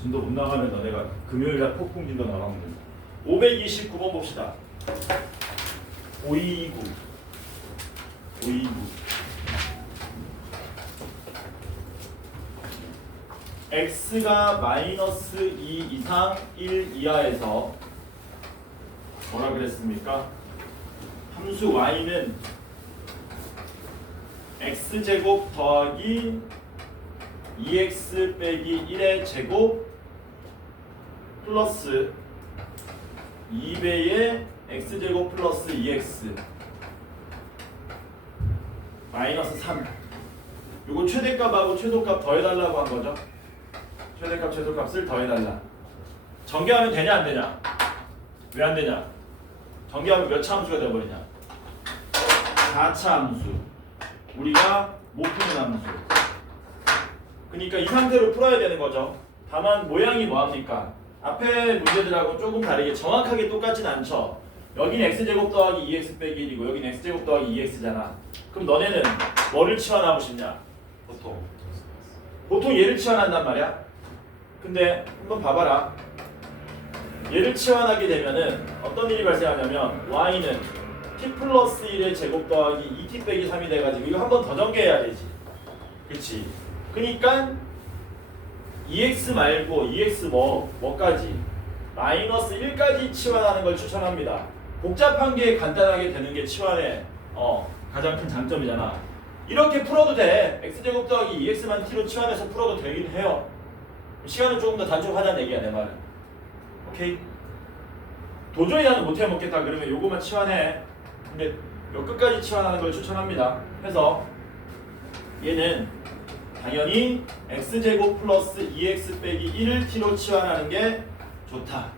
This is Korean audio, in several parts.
진도 못 나가면 너네가 금요일날 폭풍 진도 나가면 된다. 529번 봅시다. 529 x가 마이너스 2 이상 1 이하에서 뭐라 그랬습니까? 함수 y는 x제곱 더하기 2x 빼기 1의 제곱 플러스 2배의 x제곱 플러스 2x 마이너스 3. 요거 최대값하고 최소값 더해달라고 한 거죠. 최대값 최소값을 더해달라. 전개하면 되냐 안 되냐? 왜 안 되냐? 전개하면 몇 차 함수가 되어버리냐? 4차 함수. 우리가 못 푸는 함수. 그러니까 이 상태로 풀어야 되는 거죠. 다만 모양이 뭐합니까? 앞에 문제들하고 조금 다르게 정확하게 똑같진 않죠. 여긴 x제곱 더하기 2x 빼기 1이고 여긴 x제곱 더하기 2x잖아. 그럼 너네는 뭐를 치환하고 싶냐? 보통 얘를 치환한단 말이야. 근데 한번 봐봐라. 얘를 치환하게 되면은 어떤 일이 발생하냐면 y는 t 플러스 1의 제곱 더하기 2t 빼기 3이 돼가지고 이거 한 번 더 전개해야 되지. 그치? 그니까 2x 말고 2x 뭐까지? 마이너스 1까지 치환하는 걸 추천합니다. 복잡한 게 간단하게 되는 게 치환의 가장 큰 장점이잖아. 이렇게 풀어도 돼. x제곱 더하기 2x만 t로 치환해서 풀어도 되긴 해요. 시간을 조금 더 단축하자는 얘기야 내 말은. 오케이? 도저히 나는 못 해먹겠다 그러면 요거만 치환해. 근데 요 끝까지 치환하는 걸 추천합니다. 해서 얘는 당연히 x제곱 플러스 2x 빼기 1을 t로 치환하는 게 좋다.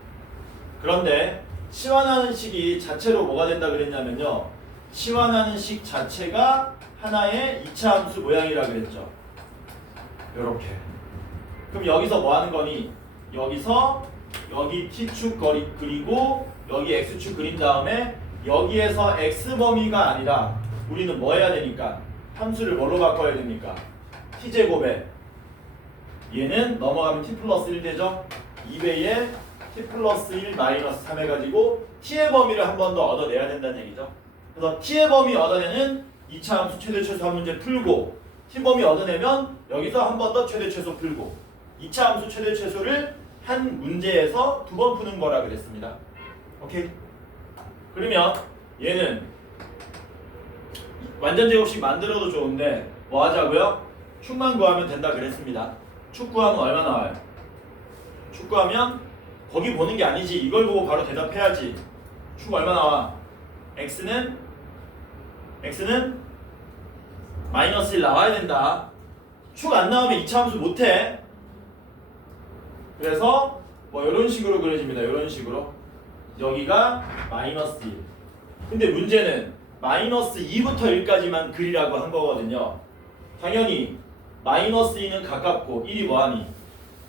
그런데 치환하는 식이 자체로 뭐가 된다 그랬냐면요. 치환하는 식 자체가 하나의 2차 함수 모양이라 그랬죠. 요렇게. 그럼 여기서 뭐 하는 거니? 여기서 여기 t축 거리 그리고 여기 x축 그린 다음에 여기에서 x범위가 아니라 우리는 뭐 해야 되니까? 함수를 뭘로 바꿔야 됩니까? t제곱에 얘는 넘어가면 t 플러스 1 되죠? 2배에 t 플러스 1 마이너스 3 해가지고 t의 범위를 한 번 더 얻어내야 된다는 얘기죠. 그래서 t의 범위 얻어내는 2차 함수 최대 최소 한 문제 풀고 t 범위 얻어내면 여기서 한 번 더 최대 최소 풀고 2차 함수 최대 최소를 한 문제에서 2번 푸는 거라 그랬습니다. 오케이? 그러면 얘는 완전 제곱식 만들어도 좋은데 뭐 하자고요? 축만 구하면 된다 그랬습니다. 축 구하면 얼마 나와요? 축 구하면 거기 보는 게 아니지. 이걸 보고 바로 대답해야지. 축 얼마 나와? x는 마이너스 1 나와야 된다. 축 안 나오면 2차 함수 못해. 그래서 뭐 이런 식으로 그려집니다. 이런 식으로. 여기가 마이너스 1. 근데 문제는 마이너스 2부터 1까지만 그리라고 한 거거든요. 당연히 마이너스 2는 가깝고 1이 뭐하니?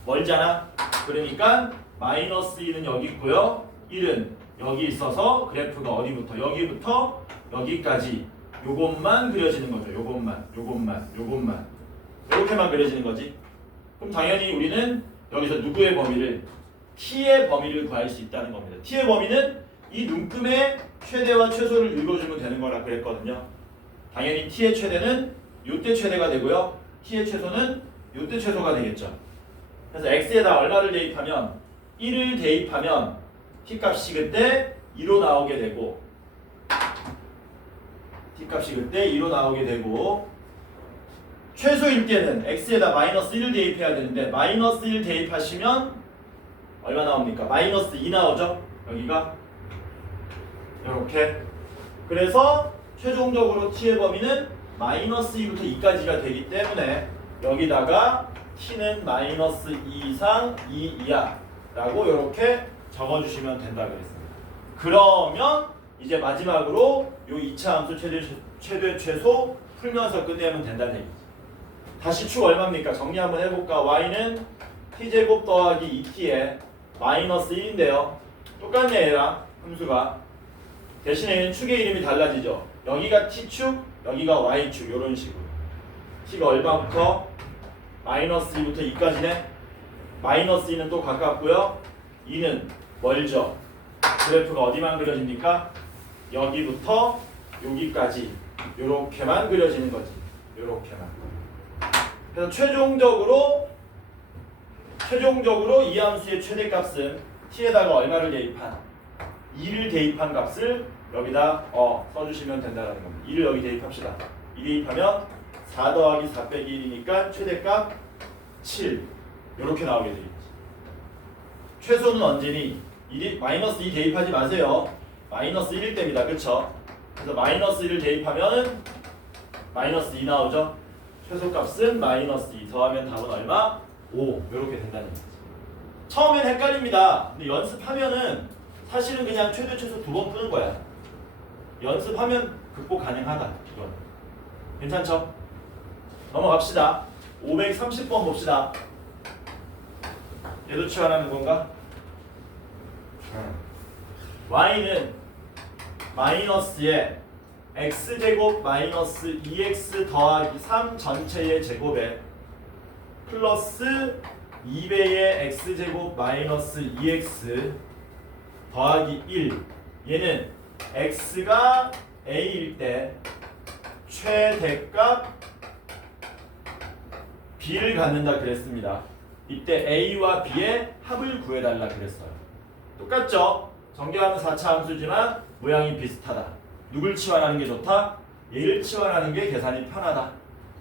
멀잖아. 그러니까 마이너스 2는 여기 있고요. 1은 여기 있어서 그래프가 어디부터? 여기부터 여기까지 요것만 그려지는 거죠. 요것만 이렇게만 그려지는 거지. 그럼 당연히 우리는 여기서 누구의 범위를? t의 범위를 구할 수 있다는 겁니다. t의 범위는 이 눈금의 최대와 최소를 읽어주면 되는 거라 그랬거든요. 당연히 t의 최대는 요때 최대가 되고요. t의 최소는 요때 최소가 되겠죠. 그래서 x에다 얼마를 대입하면 1을 대입하면 t 값이 그때 2로 나오게 되고 t 값이 그때 2로 나오게 되고 최소일 때는 x에다 마이너스 1을 대입해야 되는데 마이너스 1 대입하시면 얼마 나옵니까? 마이너스 2 나오죠? 여기가 이렇게. 그래서 최종적으로 t의 범위는 마이너스 2부터 2까지가 되기 때문에 여기다가 t는 마이너스 2 이상 2 이하 라고 이렇게 적어주시면 된다 그랬습니다. 그러면 이제 마지막으로 요 2차 함수 최대 최소 풀면서 끝내면 된다는 얘기죠. 다시 축 얼마입니까? 정리 한번 해볼까? y는 t제곱 더하기 2t에 마이너스 1인데요. 똑같네 얘랑 함수가. 대신에 축의 이름이 달라지죠. 여기가 t축, 여기가 y축 이런 식으로. t가 얼마부터? 마이너스 2부터 2까지네. 마이너스 2는 또 가깝고요. 2는 멀죠. 그래프가 어디만 그려집니까? 여기부터 여기까지 요렇게만 그려지는 거지. 요렇게만. 그래서 최종적으로 이 함수의 최대값은 t에다가 얼마를 대입한 2를 대입한 값을 여기다 써주시면 된다는 겁니다. 2를 여기 대입합시다. 2 대입하면 4 더하기 4 빼기 1이니까 최대값 7 이렇게 나오게 되겠지. 최소는 언제니? 마이너스 2 대입하지 마세요. 마이너스 1일 때입니다. 그쵸? 그래서 마이너스 1을 대입하면 마이너스 2 나오죠? 최소값은 마이너스 2 더하면 답은 얼마? 5 이렇게 된다는 거죠. 처음엔 헷갈립니다. 근데 연습하면은 사실은 그냥 최대 최소 2번 푸는 거야. 연습하면 극복 가능하다. 이건 괜찮죠? 넘어갑시다. 530번 봅시다. 얘도 치환하는 건가? y는 마이너스에 x제곱 마이너스 2x 더하기 3 전체의 제곱에 플러스 2배의 x제곱 마이너스 2x 더하기 1 얘는 x가 a일 때 최대값 b를 갖는다 그랬습니다. 이때 a와 b의 합을 구해달라 그랬어요. 똑같죠? 정교함은 4차 함수지만 모양이 비슷하다. 누굴 치환하는 게 좋다? 얘를 치환하는 게 계산이 편하다.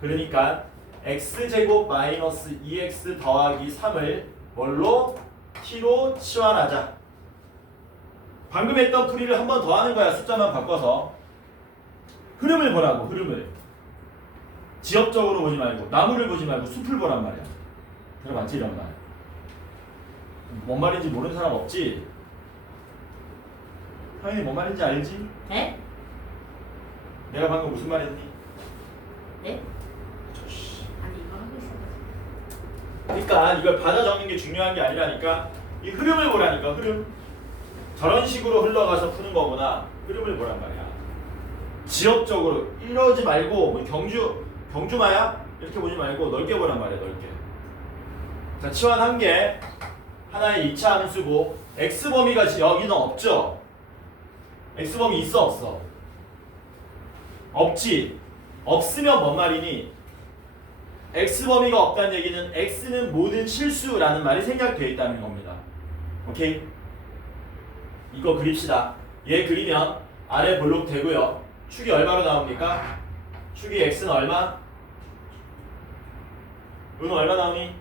그러니까 x제곱 마이너스 2x 더하기 3을 뭘로? t로 치환하자. 방금 했던 풀이를 한 번 더 하는 거야. 숫자만 바꿔서. 흐름을 보라고. 흐름을. 지역적으로 보지 말고 나무를 보지 말고 숲을 보란 말이야. 들어봤지 이런 말. 뭔 말인지 모르는 사람 없지? 하윤이 뭔 말인지 알지? 네? 내가 방금 무슨 말 했니? 네? 아니 이거 하고 있어. 그러니까 이걸 받아 적는 게 중요한 게 아니라니까. 이 흐름을 보라니까. 흐름. 저런 식으로 흘러가서 푸는 거구나. 흐름을 보란 말이야. 지역적으로 이러지 말고 뭐 경주마야? 이렇게 보지 말고 넓게 보란 말이야. 넓게. 자, 치환한 게 하나의 2차 함수고 x범위가 여기는 없죠? x범위 있어 없어? 없지? 없으면 뭔 말이니? x범위가 없다는 얘기는 x는 모든 실수라는 말이 생략되어 있다는 겁니다. 오케이? 이거 그립시다. 얘 그리면 아래 볼록 되고요. 축이 얼마로 나옵니까? 축이 x는 얼마? 은은 얼마 나오니?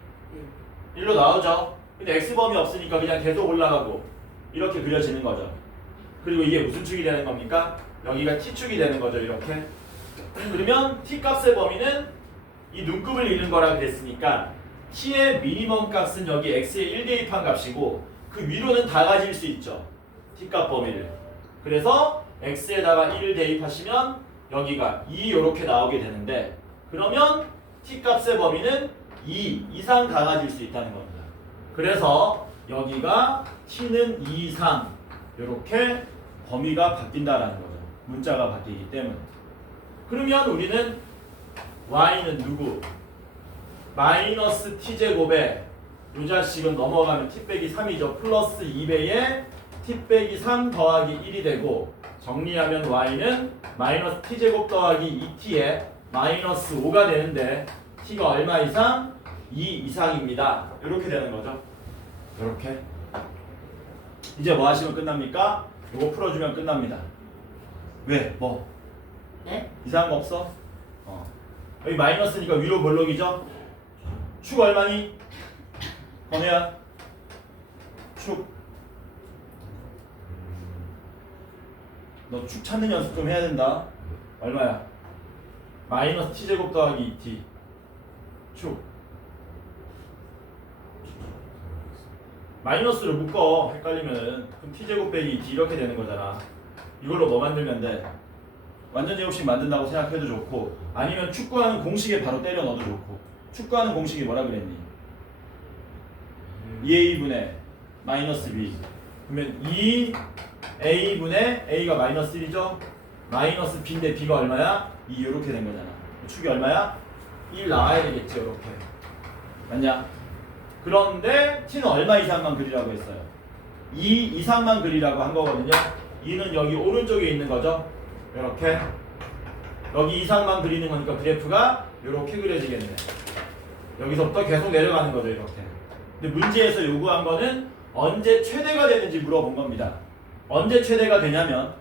1로 나오죠. 근데 x범위 없으니까 그냥 계속 올라가고 이렇게 그려지는 거죠. 그리고 이게 무슨 축이 되는 겁니까? 여기가 t축이 되는 거죠. 이렇게. 그러면 t값의 범위는 이 눈금을 잃는 거라 그랬으니까 t의 미니멈 값은 여기 x에 1 대입한 값이고 그 위로는 다 가질 수 있죠. t값 범위를. 그래서 x에다가 1을 대입하시면 여기가 2 이렇게 나오게 되는데 그러면 t값의 범위는 2 이상 다 가질 수 있다는 겁니다. 그래서 여기가 t는 2 이상 이렇게 범위가 바뀐다라는 거죠. 문자가 바뀌기 때문에. 그러면 우리는 y는 누구? 마이너스 t제곱에 이 자식은 넘어가면 t 빼기 3이죠. 플러스 2배의 t 빼기 3 더하기 1이 되고 정리하면 y는 마이너스 t제곱 더하기 2t에 마이너스 5가 되는데 t가 얼마 이상? 2 이상입니다. 이렇게 되는 거죠. 이렇게. 이제 뭐 하시면 끝납니까? 이거 풀어주면 끝납니다. 왜? 뭐? 네? 이상한 거 없어? 여기 마이너스니까 위로 볼록이죠? 축 얼마니? 권혜야? 축. 너 축 찾는 연습 좀 해야 된다. 얼마야? 마이너스 t제곱 더하기 2t. 축. 마이너스를 묶어. 헷갈리면은. 그럼 t제곱 빼기 2t 이렇게 되는 거잖아. 이걸로 뭐 만들면 돼? 완전 제곱식 만든다고 생각해도 좋고 아니면 축구하는 공식에 바로 때려 넣어도 좋고 축구하는 공식이 뭐라 그랬니? 2a분의 마이너스 b 그러면 2a분의 a가 마이너스 1이죠? 마이너스 b인데 b가 얼마야? 2 이렇게 된 거잖아. 축이 얼마야? 1 나와야 되겠지 이렇게. 맞냐? 그런데 t는 얼마 이상만 그리라고 했어요? 2 이상만 그리라고 한 거거든요. 2는 여기 오른쪽에 있는 거죠. 이렇게 여기 이상만 그리는 거니까 그래프가 이렇게 그려지겠네. 여기서부터 계속 내려가는 거죠. 이렇게. 근데 문제에서 요구한 거는 언제 최대가 되는지 물어본 겁니다. 언제 최대가 되냐면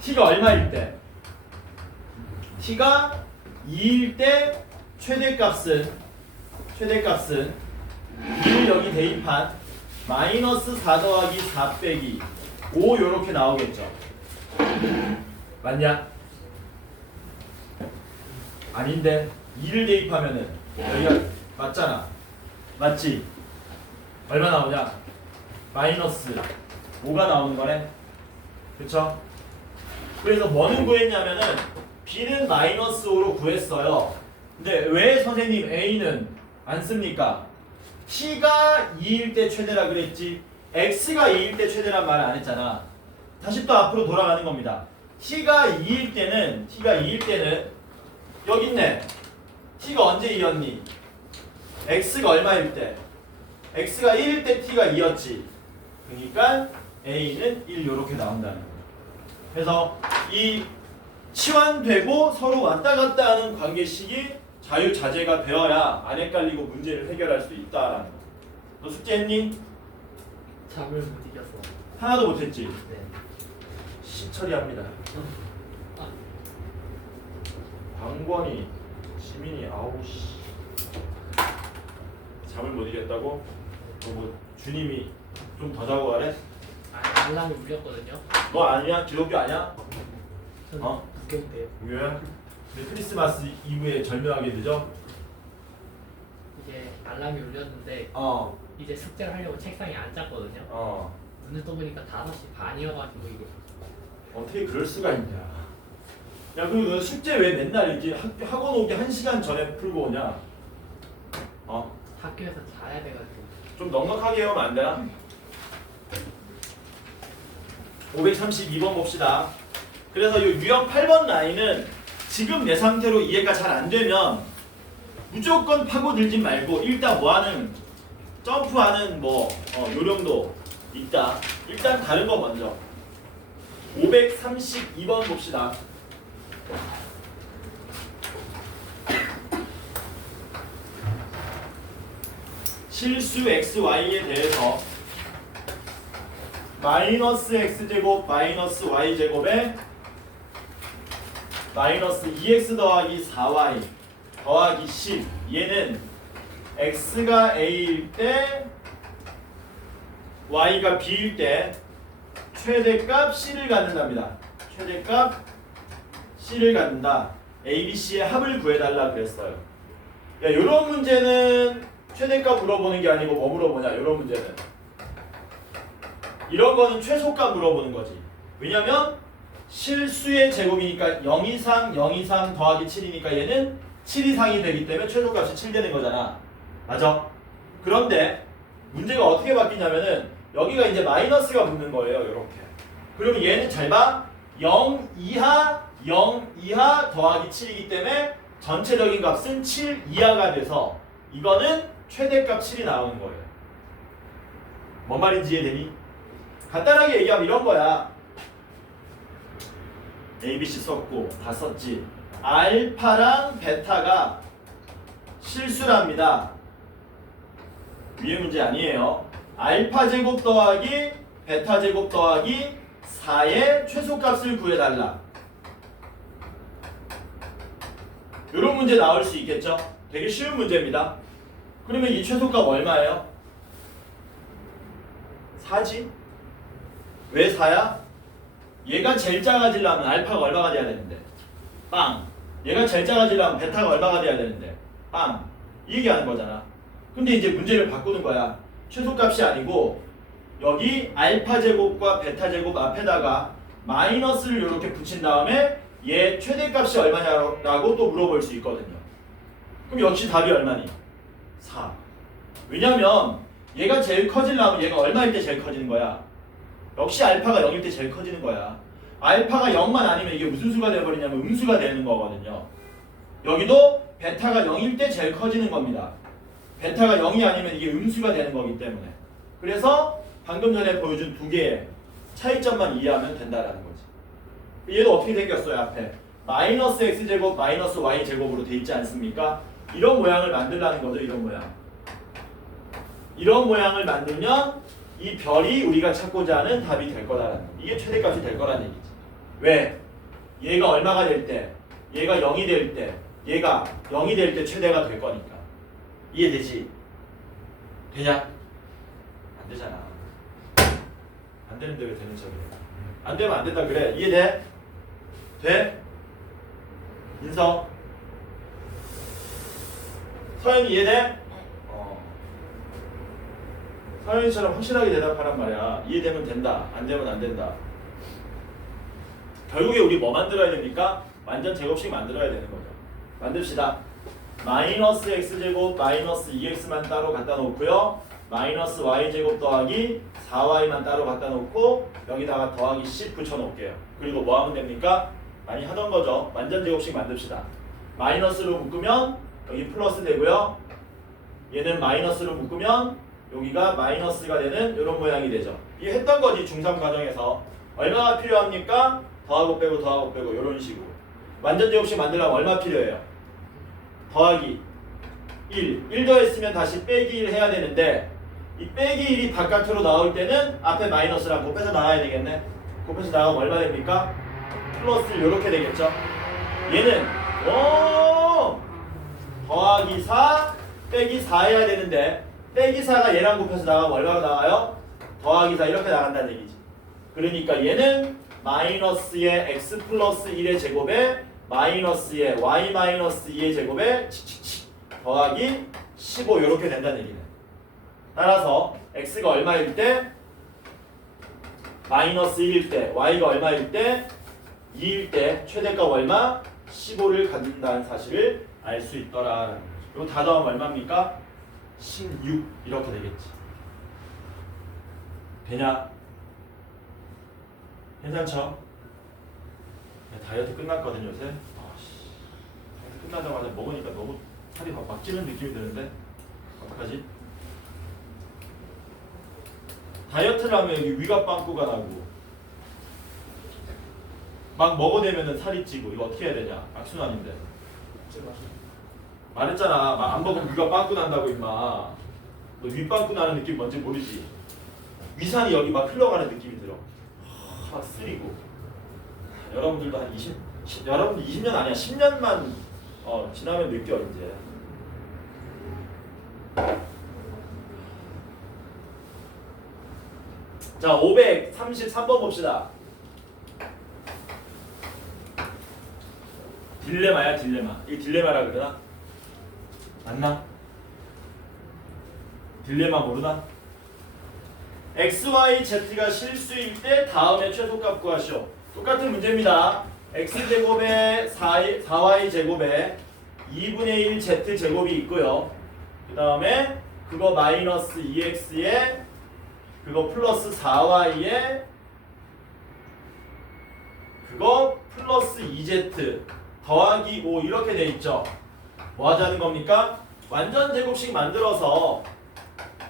t가 얼마일 때? t가 2일 때 최대값은 2를 여기 대입한 마이너스 4 더하기 4 빼기 5 요렇게 나오겠죠. 맞냐? 아닌데 2를 대입하면은 여기가 맞잖아. 맞지? 얼마 나오냐? 마이너스 5가 나오는 거네. 그쵸? 그래서 뭐는 구했냐면은 b는 마이너스 5로 구했어요. 근데 왜 선생님 a는 안 씁니까? t가 2일 때 최대라 그랬지 x가 2일 때 최대란 말을 안 했잖아. 다시 또 앞으로 돌아가는 겁니다. t가 2일 때는 여기 있네. t가 언제 2였니? x가 얼마일 때? x가 1일 때 t가 2였지. 그러니까 a는 1 이렇게 나온다는 거예요. 그래서 이 치환되고 서로 왔다 갔다 하는 관계식이 자유자재가 되어야 안 헷갈리고 문제를 해결할 수 있다라는 거. 너 숙제했니? 잠을 못 이겼어. 하나도 못했지? 네. 처리합니다. 방권이 시민이 아우씨 잠을 못 이겼다고? 뭐 주님이 좀 더 자고 가래? 알람이 울렸거든요. 너 아니야? 기독교 아니야? 저는 어? 무교인데요. 뭐야? 근데 크리스마스 이브에 절묘하게 늦어? 이제 알람이 울렸는데 어. 이제 숙제를 하려고 책상에 앉았거든요. 어. 눈을 떠보니까 5시 반이어가지고 이게 어떻게 그럴 수가 있냐? 야, 그리고 너 숙제 왜 맨날 이렇게 학원 오기 1시간 전에 풀고 오냐? 어? 학교에서 자야 돼가지고. 좀 넉넉하게 해오면 안 되나? 532번 봅시다. 그래서 이 유형 8번 라인은 지금 내 상태로 이해가 잘 안 되면 무조건 파고들지 말고 일단 뭐하는 점프하는 요령도 있다. 일단 다른 거 먼저 532번 봅시다. 실수 xy에 대해서 마이너스 x제곱 마이너스 y제곱에 마이너스 2x 더하기 4y 더하기 10 얘는 x가 a일 때 y가 b일 때 최대값 c를 갖는답니다. 최대값 c를 갖는다. a, b, c의 합을 구해달라 그랬어요. 야, 요런 문제는 최대값 물어보는 게 아니고 뭐 물어보냐? 요런 문제는 이런 거는 최소값 물어보는 거지. 왜냐면 실수의 제곱이니까 0 이상 0 이상 더하기 7이니까 얘는 7 이상이 되기 때문에 최소값이 7 되는 거잖아. 맞아? 그런데 문제가 어떻게 바뀌냐면은 여기가 이제 마이너스가 붙는 거예요. 이렇게. 그러면 얘는 잘 봐. 0 이하 더하기 7이기 때문에 전체적인 값은 7 이하가 돼서 이거는 최대값 7이 나오는 거예요. 뭔 말인지 이해되니? 간단하게 얘기하면 이런 거야. A, B, C 썼고 다 썼지. 알파랑 베타가 실수랍니다. 위에 문제 아니에요. 알파 제곱 더하기 베타 제곱 더하기 4의 최소값을 구해달라. 이런 문제 나올 수 있겠죠? 되게 쉬운 문제입니다. 그러면 이 최소값 얼마예요? 4지? 왜 4야? 얘가 제일 작아지려면 알파가 얼마가 돼야 되는데? 빵! 얘가 제일 작아지려면 베타가 얼마가 돼야 되는데? 빵! 이 얘기하는 거잖아. 근데 이제 문제를 바꾸는 거야. 최소값이 아니고 여기 알파 제곱과 베타 제곱 앞에다가 마이너스를 이렇게 붙인 다음에 얘 최대값이 얼마냐라고 또 물어볼 수 있거든요. 그럼 역시 답이 얼마니? 4. 왜냐면 얘가 제일 커지려면 얘가 얼마일 때 제일 커지는 거야? 역시 알파가 0일 때 제일 커지는 거야. 알파가 0만 아니면 이게 무슨 수가 되어버리냐면 음수가 되는 거거든요. 여기도 베타가 0일 때 제일 커지는 겁니다. 베타가 0이 아니면 이게 음수가 되는 거기 때문에. 그래서 방금 전에 보여준 두 개의 차이점만 이해하면 된다라는 거지. 얘도 어떻게 생겼어요? 앞에 마이너스 x제곱 마이너스 y제곱으로 돼 있지 않습니까? 이런 모양을 만들라는 거죠. 이런 모양. 이런 모양을 만들면 이 별이 우리가 찾고자 하는 답이 될 거다라는 거. 이게 최대값이 될 거라는 얘기지. 왜? 얘가 얼마가 될 때, 얘가 0이 될 때, 얘가 0이 될 때 최대가 될 거니까. 이해되지? 되냐? 안 되잖아. 안 되는데 왜 되는 척이야? 안 되면 안 된다 그래. 이해돼? 돼? 인성? 서현이 이해돼? 네. 서현이처럼 확실하게 대답하란 말이야. 이해되면 된다. 안 되면 안 된다. 결국에 우리 뭐 만들어야 됩니까? 완전 제곱식 만들어야 되는 거죠. 만듭시다. 마이너스 x제곱 마이너스 2x만 따로 갖다 놓고요. 마이너스 y제곱 더하기 4y만 따로 갖다 놓고 여기다가 더하기 10 붙여 놓을게요. 그리고 뭐 하면 됩니까? 많이 하던 거죠. 완전 제곱식 만듭시다. 마이너스로 묶으면 여기 플러스 되고요. 얘는 마이너스로 묶으면 여기가 마이너스가 되는 이런 모양이 되죠. 이게 했던 거지. 중3 과정에서. 얼마가 필요합니까? 더하고 빼고 이런 식으로. 완전 제곱식 만들려면 얼마 필요해요? 더하기 1 더했으면 다시 빼기 1 해야 되는데 이 빼기 1이 바깥으로 나올 때는 앞에 마이너스랑 곱해서 나와야 되겠네. 곱해서 나가면 얼마 됩니까? 플러스 1 이렇게 되겠죠. 얘는 더하기 4 빼기 4 해야 되는데 빼기 4가 얘랑 곱해서 나가면 얼마가 나와요? 더하기 4 이렇게 나간다는 얘기지. 그러니까 얘는 마이너스의 x 플러스 1의 제곱에 마이너스의 y 마이너스 2의 제곱에 더하기 15 이렇게 된다는 얘기네. 따라서 x가 얼마일 때? 마이너스 1일 때, y가 얼마일 때? 2일 때 최대값 얼마? 15를 갖는다는 사실을 알 수 있더라. 이거 다 더하면 얼마입니까? 16 이렇게 되겠지. 되냐? 괜찮죠? 다이어트 끝났거든 요새. 다이어트 끝나자마자 먹으니까 너무 살이 막 찌는 느낌이 드는데 어떡하지? 다이어트를 하면 여기 위가 빵꾸가 나고 막 먹어대면은 살이 찌고 이거 어떻게 해야 되냐? 악순환인데. 말했잖아. 막 안 먹으면 위가 빵꾸 난다고 임마. 너 위 빵꾸 나는 느낌 뭔지 모르지? 위산이 여기 막 흘러가는 느낌이 들어. 막 쓰리고. 여러분들도 한 20년 20년 아니야 10년만 지나면 느껴 이제. 자 533번 봅시다. 딜레마야 딜레마. 이 딜레마라 그러나? 맞나? 딜레마 모르나? x, y, z가 실수일 때 다음에 최소값 구하시오. 똑같은 문제입니다. x제곱에 4y제곱에 2분의 1 z제곱이 있고요. 그 다음에 그거 마이너스 2x에 그거 플러스 4y에 그거 플러스 2z 더하기 5 이렇게 돼 있죠. 뭐 하자는 겁니까? 완전 제곱식 만들어서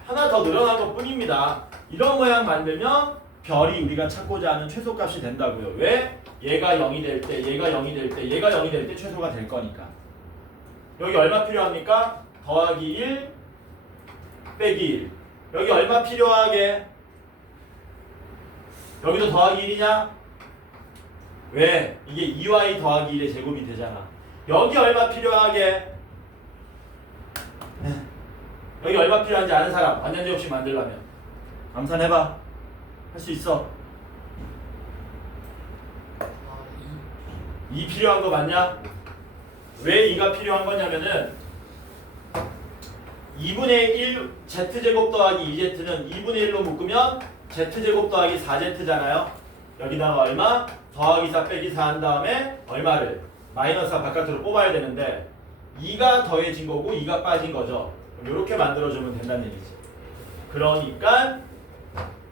하나 더 늘어난 것 뿐입니다. 이런 모양 만들면 별이 우리가 찾고자 하는 최소값이 된다고요. 왜? 얘가 0이 될 때, 얘가 0이 될 때, 얘가 0이 될 때 최소가 될 거니까. 여기 얼마 필요합니까? 더하기 1 빼기 1. 여기 얼마 필요하게? 여기도 더하기 1이냐? 왜? 이게 2y 더하기 1의 제곱이 되잖아. 여기 얼마 필요하게? 여기 얼마 필요한지 아는 사람 완전 제곱식 만들려면 감산해봐. 할 수 있어. 2 필요한 거 맞냐? 왜 2가 필요한 거냐면은 2분의 1 z제곱 더하기 2z는 2분의 1로 묶으면 z제곱 더하기 4z잖아요. 여기다가 얼마? 더하기 4 빼기 4 한 다음에 얼마를? 마이너스 4 바깥으로 뽑아야 되는데 2가 더해진 거고 2가 빠진 거죠. 이렇게 만들어주면 된다는 얘기지. 그러니까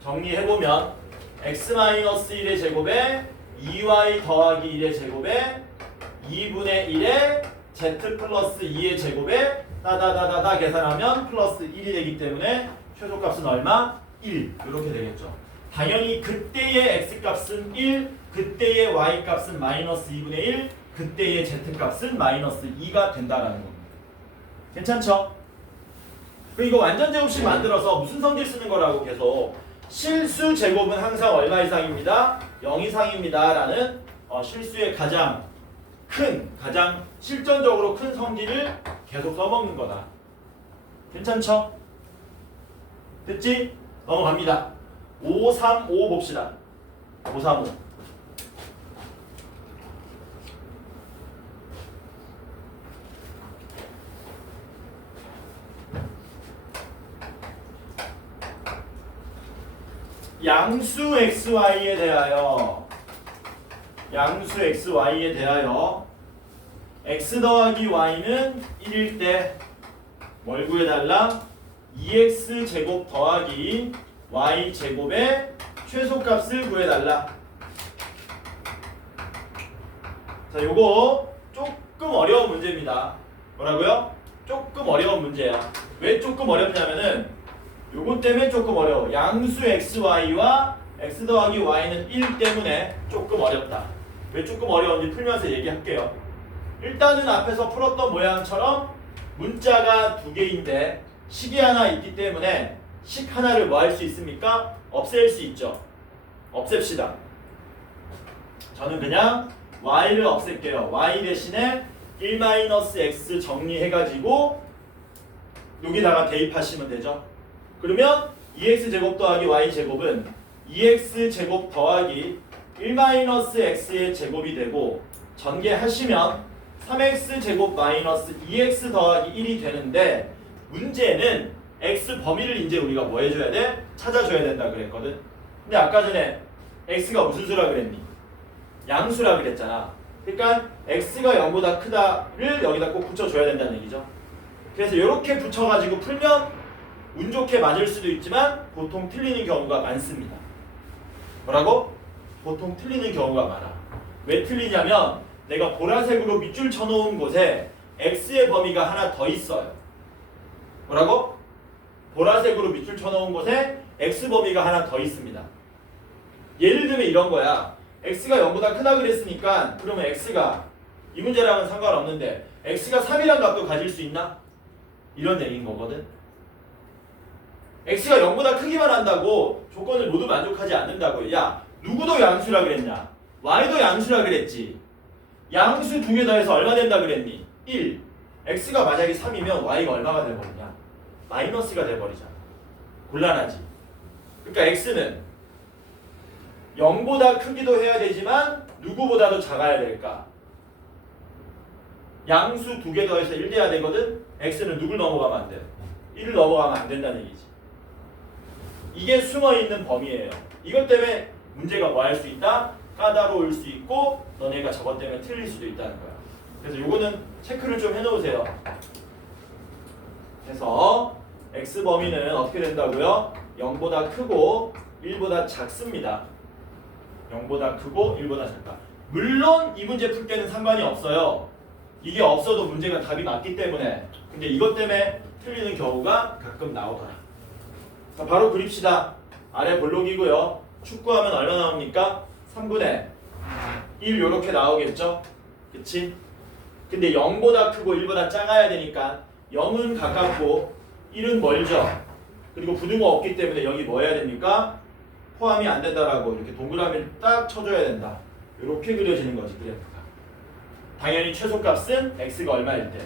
정리해보면 x-1의 제곱에 2y 더하기 1의 제곱에 2분의 1의 z 플러스 2의 제곱에 따다다다다 계산하면 플러스 1이 되기 때문에 최소값은 얼마? 1 이렇게 되겠죠. 당연히 그때의 x값은 1, 그때의 y값은 마이너스 2분의 1, 그때의 z값은 마이너스 2가 된다라는 겁니다. 괜찮죠? 이거 완전 제곱식 만들어서 무슨 성질 쓰는 거라고 계속 실수 제곱은 항상 얼마 이상입니다. 0 이상입니다 라는 실수의 가장 실전적으로 큰 성질을 계속 써먹는 거다. 괜찮죠? 됐지? 넘어갑니다. 535 봅시다. 535 양수 xy에 대하여 x 더하기 y는 1일 때 뭘 구해달라? 2x 제곱 더하기 y 제곱의 최소값을 구해달라. 자, 요거 조금 어려운 문제입니다. 뭐라고요? 조금 어려운 문제야. 왜 조금 어렵냐면은 요거 때문에 조금 어려워. 양수 xy와 x 더하기 y는 1 때문에 조금 어렵다. 왜 조금 어려운지 풀면서 얘기할게요. 일단은 앞에서 풀었던 모양처럼 문자가 두 개인데 식이 하나 있기 때문에 식 하나를 뭐 할 수 있습니까? 없앨 수 있죠. 없앱시다. 저는 그냥 y를 없앨게요. y 대신에 1-x 정리해가지고 여기다가 대입하시면 되죠. 그러면 2x 제곱 더하기 y 제곱은 2x 제곱 더하기 1-x의 제곱이 되고 전개하시면 3x 제곱 마이너스 2x 더하기 1이 되는데 문제는 x 범위를 이제 우리가 뭐 해줘야 돼? 찾아줘야 된다 그랬거든. 근데 아까 전에 x가 무슨 수라 그랬니? 양수라 그랬잖아. 그러니까 x가 0보다 크다를 여기다 꼭 붙여줘야 된다는 얘기죠. 그래서 이렇게 붙여가지고 풀면 운 좋게 맞을 수도 있지만 보통 틀리는 경우가 많습니다. 뭐라고? 보통 틀리는 경우가 많아. 왜 틀리냐면 내가 보라색으로 밑줄 쳐놓은 곳에 x의 범위가 하나 더 있어요. 뭐라고? 보라색으로 밑줄 쳐놓은 곳에 x 범위가 하나 더 있습니다. 예를 들면 이런 거야. x가 0보다 크다 그랬으니까 그러면 x가 이 문제랑은 상관없는데 x가 3이란 값도 가질 수 있나? 이런 얘기인 거거든. x가 0보다 크기만 한다고 조건을 모두 만족하지 않는다고요. 야, 누구도 양수라 그랬냐? y도 양수라 그랬지. 양수 두 개 더해서 얼마 된다 그랬니? 1. x가 만약에 3이면 y가 얼마가 돼버리냐? 마이너스가 돼버리잖아. 곤란하지. 그러니까 x는 0보다 크기도 해야 되지만 누구보다도 작아야 될까? 양수 두 개 더해서 1 돼야 되거든? x는 누굴 넘어가면 안 돼? 1을 넘어가면 안 된다는 얘기지. 이게 숨어있는 범위예요. 이것 때문에 문제가 뭐 할 수 있다? 까다로울 수 있고 너네가 저것 때문에 틀릴 수도 있다는 거야. 그래서 요거는 체크를 좀 해놓으세요. 그래서 x범위는 어떻게 된다고요? 0보다 크고 1보다 작습니다. 0보다 크고 1보다 작다. 물론 이 문제 풀 때는 상관이 없어요. 이게 없어도 문제가 답이 맞기 때문에. 근데 이것 때문에 틀리는 경우가 가끔 나오더라. 자, 바로 그립시다. 아래 볼록이고요. 축구하면 얼마 나옵니까? 3분의 1 요렇게 나오겠죠? 그치? 근데 0보다 크고 1보다 작아야 되니까 0은 가깝고 1은 멀죠? 그리고 부등호 없기 때문에 여기 뭐 해야 됩니까? 포함이 안 된다라고 이렇게 동그라미를 딱 쳐줘야 된다. 이렇게 그려지는 거지 그래프가. 당연히 최소값은 x가 얼마일 때?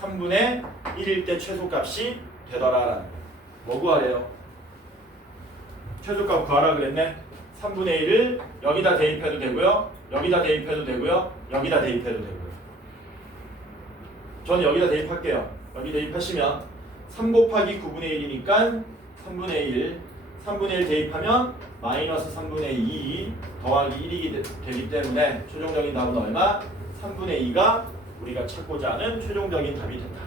3분의 1일 때 최소값이 되더라라는 거예요. 뭐 구하래요? 최소값 구하라 그랬네. 3분의 1을 여기다 대입해도 되고요. 여기다 대입해도 되고요. 여기다 대입해도 되고요. 저는 여기다 대입할게요. 여기 대입하시면 3 곱하기 9분의 1이니까 3분의 1 3분의 1 대입하면 마이너스 3분의 2 더하기 1이 되기 때문에 최종적인 답은 얼마? 3분의 2가 우리가 찾고자 하는 최종적인 답이 된다.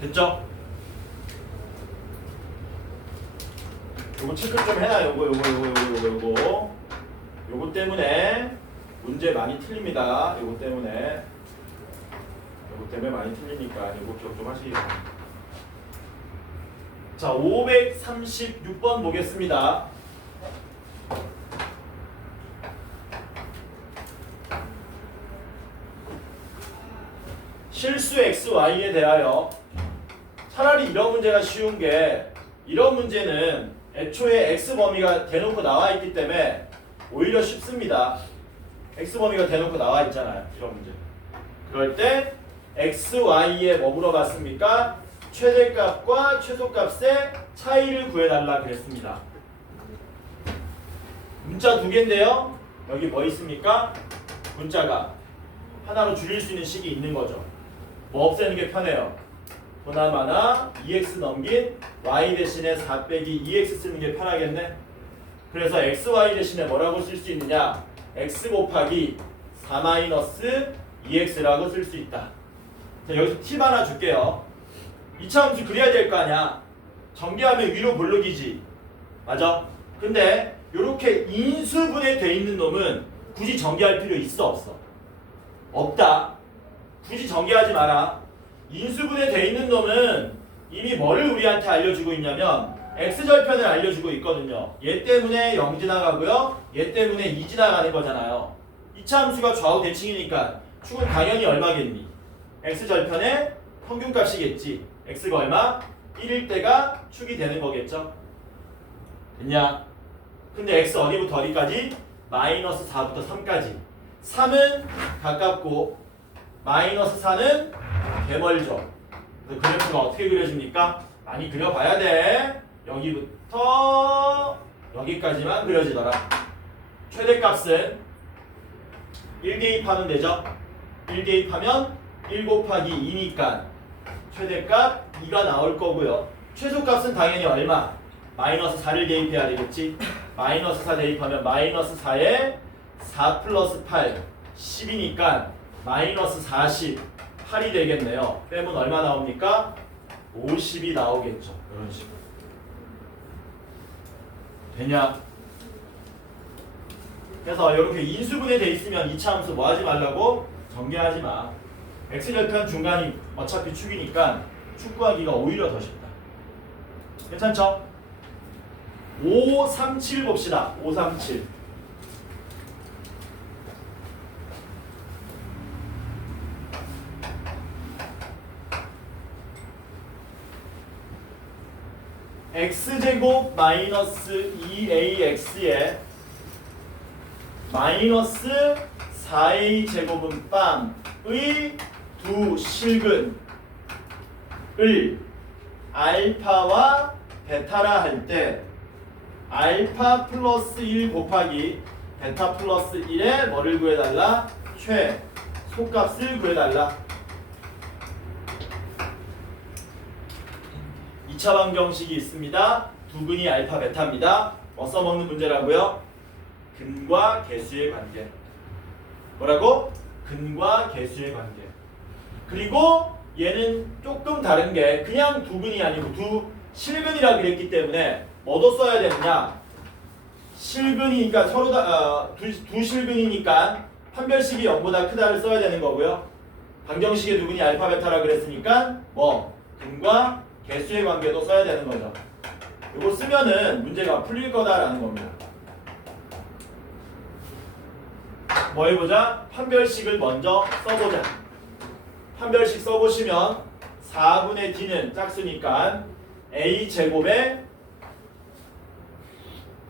됐죠? 요거 체크 좀 해놔. 요거 때문에 문제 많이 틀립니다. 이거 때문에 많이 틀리니까 이거 기억 좀 하시기 바랍니다. 자, 536번 보겠습니다. 실수 xy에 대하여 차라리 이런 문제가 쉬운 게 이런 문제는 애초에 x 범위가 대놓고 나와 있기 때문에 오히려 쉽습니다. x 범위가 대놓고 나와 있잖아요. 이런 문제. 그럴 때 x, y에 뭐 물어봤습니까? 최대값과 최소값의 차이를 구해달라 그랬습니다. 문자 두 개인데요. 여기 뭐 있습니까? 문자가 하나로 줄일 수 있는 식이 있는 거죠. 뭐 없애는 게 편해요. 보나마나 2x 넘긴 y 대신에 4 빼기 2x 쓰는 게 편하겠네. 그래서 xy 대신에 뭐라고 쓸 수 있느냐? x 곱하기 4 마이너스 2x라고 쓸 수 있다. 자, 여기서 팁 하나 줄게요. 이차 함수 그려야 될 거 아니야. 전개하면 위로 볼록이지. 맞아? 근데 이렇게 인수분해 돼 있는 놈은 굳이 전개할 필요 있어 없어? 없다. 굳이 전개하지 마라. 인수분해 돼 있는 놈은 이미 뭐를 우리한테 알려주고 있냐면 x절편을 알려주고 있거든요. 얘 때문에 0 지나가고요. 얘 때문에 2 지나가는 거잖아요. 이차 함수가 좌우 대칭이니까 축은 당연히 얼마겠니? x절편의 평균값이겠지. x가 얼마? 1일 때가 축이 되는 거겠죠. 됐냐? 근데 x 어디부터 어디까지? 마이너스 4부터 3까지. 3은 가깝고 마이너스 4는 개멀죠. 그래서 그래프가 어떻게 그려집니까? 많이 그려봐야 돼. 여기부터 여기까지만 그려지더라. 최대값은 1 대입하면 되죠. 1 대입하면 1 곱하기 2니까 최대값 2가 나올 거고요. 최소값은 당연히 얼마? 마이너스 4를 대입해야 되겠지. 마이너스 4 대입하면 마이너스 4에 4 플러스 8 10이니까 마이너스 48이 되겠네요. 빼면 얼마 나옵니까? 50이 나오겠죠. 이런 식으로. 되냐? 그래서 이렇게 인수분해 돼 있으면 이차 함수 뭐 하지 말라고? 전개하지 마. x절편 중간이 어차피 축이니까 축구하기가 오히려 더 쉽다. 괜찮죠? 537 봅시다. 537. x제곱 마이너스 2ax에 마이너스 4a제곱은 빵의 두 실근을 알파와 베타라 할 때 알파 플러스 1 곱하기 베타 플러스 1에 뭐를 구해달라? 최소값을 구해달라. 2차 방정식이 있습니다. 두 근이 알파 베타입니다. 뭐 써먹는 문제라고요? 근과 개수의 관계. 뭐라고? 근과 개수의 관계. 그리고 얘는 조금 다른 게 그냥 두 근이 아니고 두 실근이라 그랬기 때문에 뭐도 써야 되느냐? 실근이니까 서로 두 실근이니까 판별식이 0보다 크다를 써야 되는 거고요. 방정식의 두 근이 알파 베타라 그랬으니까 뭐 근과 개수의 관계도 써야 되는 거죠. 이거 쓰면은 문제가 풀릴 거다라는 겁니다. 뭐 해보자? 판별식을 먼저 써보자. 판별식 써보시면 4분의 d는 짝수니까 a제곱에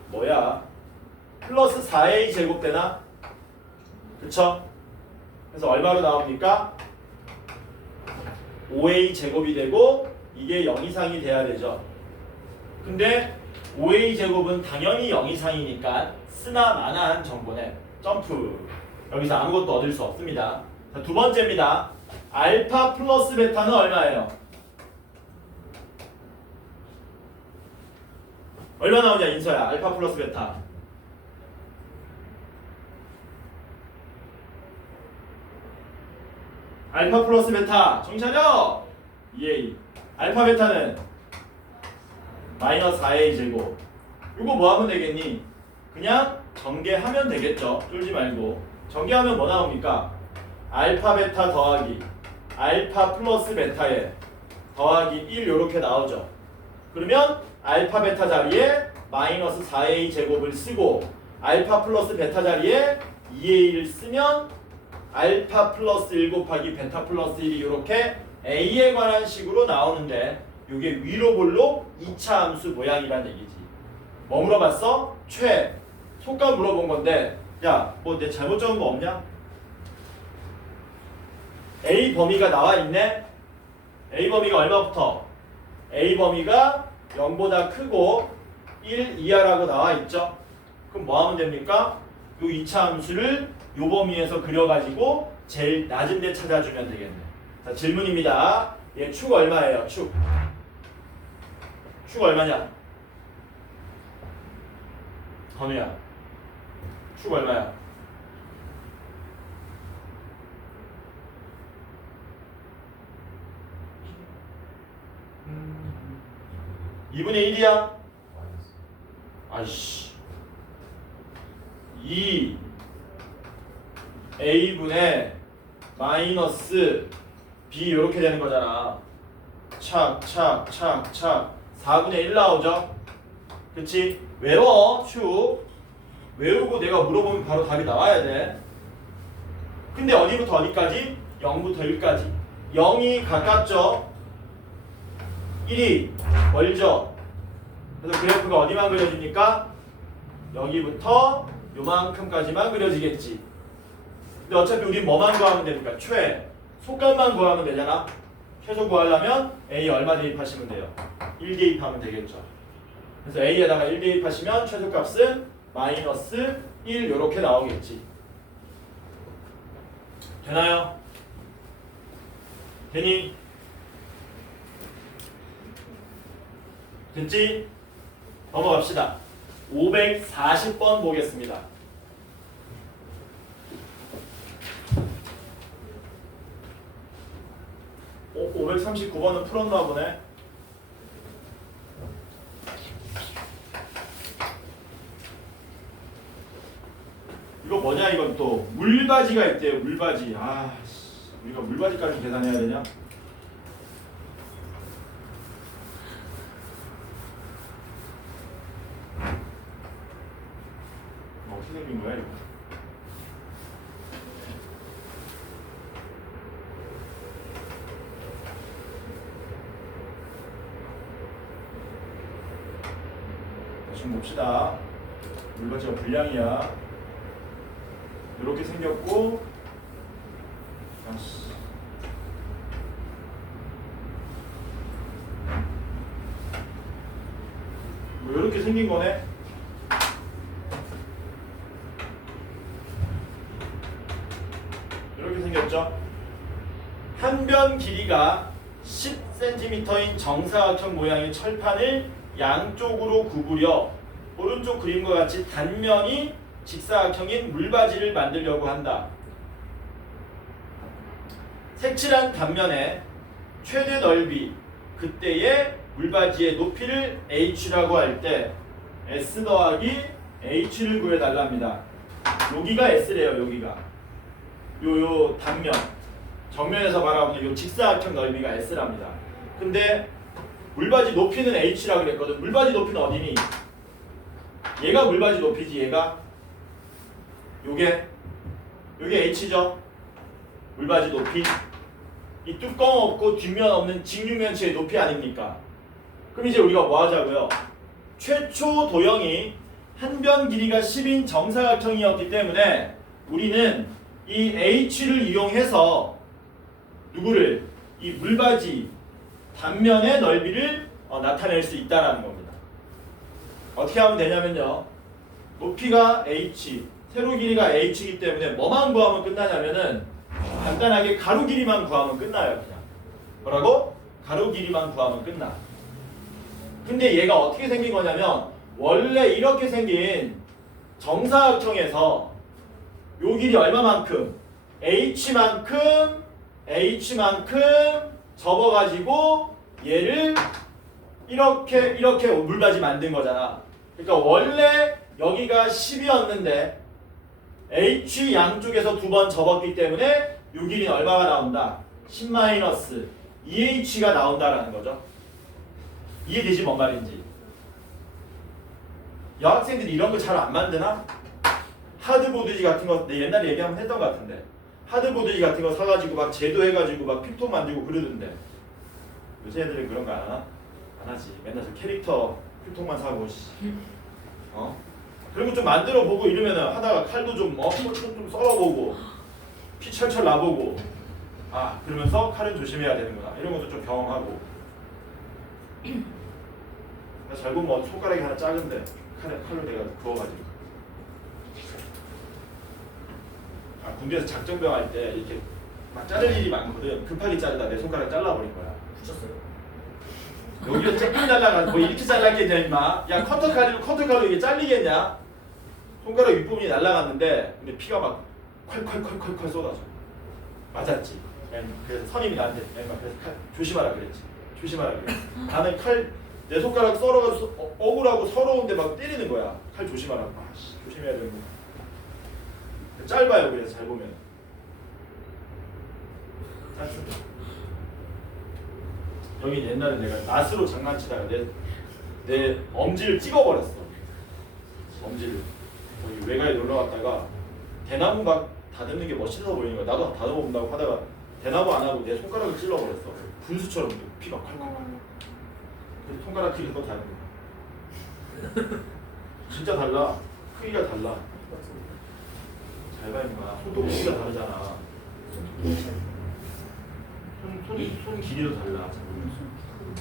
뭐야? 플러스 4a 제곱 되나? 그쵸? 그래서 얼마로 나옵니까? 5a 제곱이 되고 이게 0 이상이 돼야 되죠. 근데 5a 제곱은 당연히 0 이상이니까 쓰나 마나한 정보네. 점프. 여기서 아무것도 얻을 수 없습니다. 자, 두 번째입니다. 알파 플러스 베타는 얼마예요? 얼마 나오냐 인서야? 알파 플러스 베타. 알파 플러스 베타 정신 차려. 2a. 알파 베타는 마이너스 4a 제곱. 이거 뭐 하면 되겠니? 그냥 전개하면 되겠죠. 쫄지 말고. 전개하면 뭐 나옵니까? 알파 베타 더하기 알파 플러스 베타에 더하기 1 이렇게 나오죠. 그러면 알파 베타 자리에 마이너스 4a 제곱을 쓰고 알파 플러스 베타 자리에 2a를 쓰면 알파 플러스 1 곱하기 베타 플러스 1이 이렇게 a에 관한 식으로 나오는데 이게 위로 볼록 2차 함수 모양이란 얘기지. 뭐 물어봤어? 최 속감 물어본 건데 야 뭐 내 잘못 적은 거 없냐? A 범위가 나와 있네. A 범위가 얼마부터? A 범위가 0보다 크고 1 이하라고 나와 있죠. 그럼 뭐 하면 됩니까? 요 2차 함수를 요 범위에서 그려가지고 제일 낮은 데 찾아주면 되겠네. 자, 질문입니다. 얘 축 얼마예요? 축 얼마냐? 건우야 축 얼마야? 2분의 1이야? 아이씨 2 a분의 마이너스 b 이렇게 되는 거잖아. 착 4분의 1 나오죠? 그치? 외워 축 외우고 내가 물어보면 바로 답이 나와야 돼. 근데 어디부터 어디까지? 0부터 1까지 0이 가깝죠? 1이 멀죠? 그래서 그래프가 어디만 그려집니까? 여기부터 요만큼까지만 그려지겠지. 근데 어차피 우린 뭐만 구하면 됩니까? 최 속감만 구하면 되잖아. 최소 구하려면 A 얼마 대입하시면 돼요? 1 대입하면 되겠죠. 그래서 A에다가 1 대입하시면 최소값은 마이너스 1 이렇게 나오겠지. 되나요? 되니? 됐지? 넘어갑시다. 540번 보겠습니다. 539번은 풀었나 보네. 이거 뭐냐 이건 또 물바지가 있대요. 물바지. 아, 우리가 물바지까지 계산해야 되냐? 어떻게 생긴 거야 이거? 지금 봅시다. 물바지가 불량이야. 이렇게 생겼고, 아씨. 뭐 이렇게 생긴 거네. 이렇게 생겼죠. 한 변 길이가 10cm인 정사각형 모양의 철판을 양쪽으로 구부려 오른쪽 그림과 같이 단면이 직사각형인 물바지를 만들려고 한다. 색칠한 단면의 최대 넓이, 그때의 물바지의 높이를 h라고 할 때 s 더하기 h를 구해달랍니다. 여기가 s래요. 여기가 요 단면 정면에서 바라보는 요 직사각형 넓이가 s랍니다. 근데 물바지 높이는 h라 그랬거든. 물바지 높이는 어디니? 얘가 물바지 높이지. 얘가 요게 h죠. 물바지 높이. 이 뚜껑 없고 뒷면 없는 직육면체의 높이 아닙니까? 그럼 이제 우리가 뭐 하자고요? 최초 도형이 한 변 길이가 10인 정사각형이었기 때문에 우리는 이 h를 이용해서 누구를? 이 물바지 단면의 넓이를 나타낼 수 있다는 겁니다. 어떻게 하면 되냐면요. 높이가 h, 세로 길이가 h이기 때문에 뭐만 구하면 끝나냐면은 간단하게 가로 길이만 구하면 끝나요. 그냥. 뭐라고? 가로 길이만 구하면 끝나. 근데 얘가 어떻게 생긴 거냐면 원래 이렇게 생긴 정사각형에서 요 길이 얼마만큼? h만큼 접어가지고 얘를 이렇게 물바지 만든 거잖아. 그러니까 원래 여기가 10이었는데 H 양쪽에서 두 번 접었기 때문에 요 길이는 얼마가 나온다? 10 마이너스 2H가 나온다라는 거죠. 이해되지 뭔 말인지. 여학생들이 이런 거 잘 안 만드나? 하드보드지 같은 거 내 옛날에 얘기 한번 했던 것 같은데 하드보드지 같은 거 사가지고 막 제도해가지고 막 픽토 만들고 그러던데 요새 애들은 그런 거 안 하나? 안 하지. 맨날 저 캐릭터 픽토만 사고 그런 거 좀 만들어 보고 이러면은 하다가 칼도 좀 썰어보고 피 철철 나보고 그러면서 칼은 조심해야 되는구나 이런 것도 좀 경험하고. 잘 보면 손가락이 하나 작은데 칼로 내가 그어가지고 군대에서 작전병 할 때 이렇게 막 자를 일이 많거든. 급하게 자르다 내 손가락 잘라버린 거야. 붙였어요? 여기가 조금 날라가 뭐 이렇게 잘랐겠냐 임마. 야 커터칼로 이게 잘리겠냐. 손가락 윗부분이 날라갔는데 근데 피가 막 콸콸콸콸콸 쏟아져. 맞았지. 그래서 선임이 나한테 그래서 칼 조심하라 그랬지. 조심하라 그래. 나는 내 손가락 썰어가지고 억울하고 서러운데 막 때리는 거야. 칼 조심하라고. 조심해야 되는 거. 짧아요. 그래서 잘 보면 짧습니다. 여기 옛날에 내가 낫으로 장난치다가 내 엄지를 찍어버렸어. 엄지를 여기 외가에 놀러 갔다가 대나무 막 다듬는 게 멋있어 보이는 거야. 나도 다듬어 본다고 하다가 대나무 안 하고 내 손가락을 찔러버렸어. 분수처럼 피가 콸콸콸. 그래서 손가락 크기가 또 다른 거야. 진짜 달라. 크기가 달라. 잘 봐 임마. 손톱 크기가 다르잖아. 손 길이도 달라.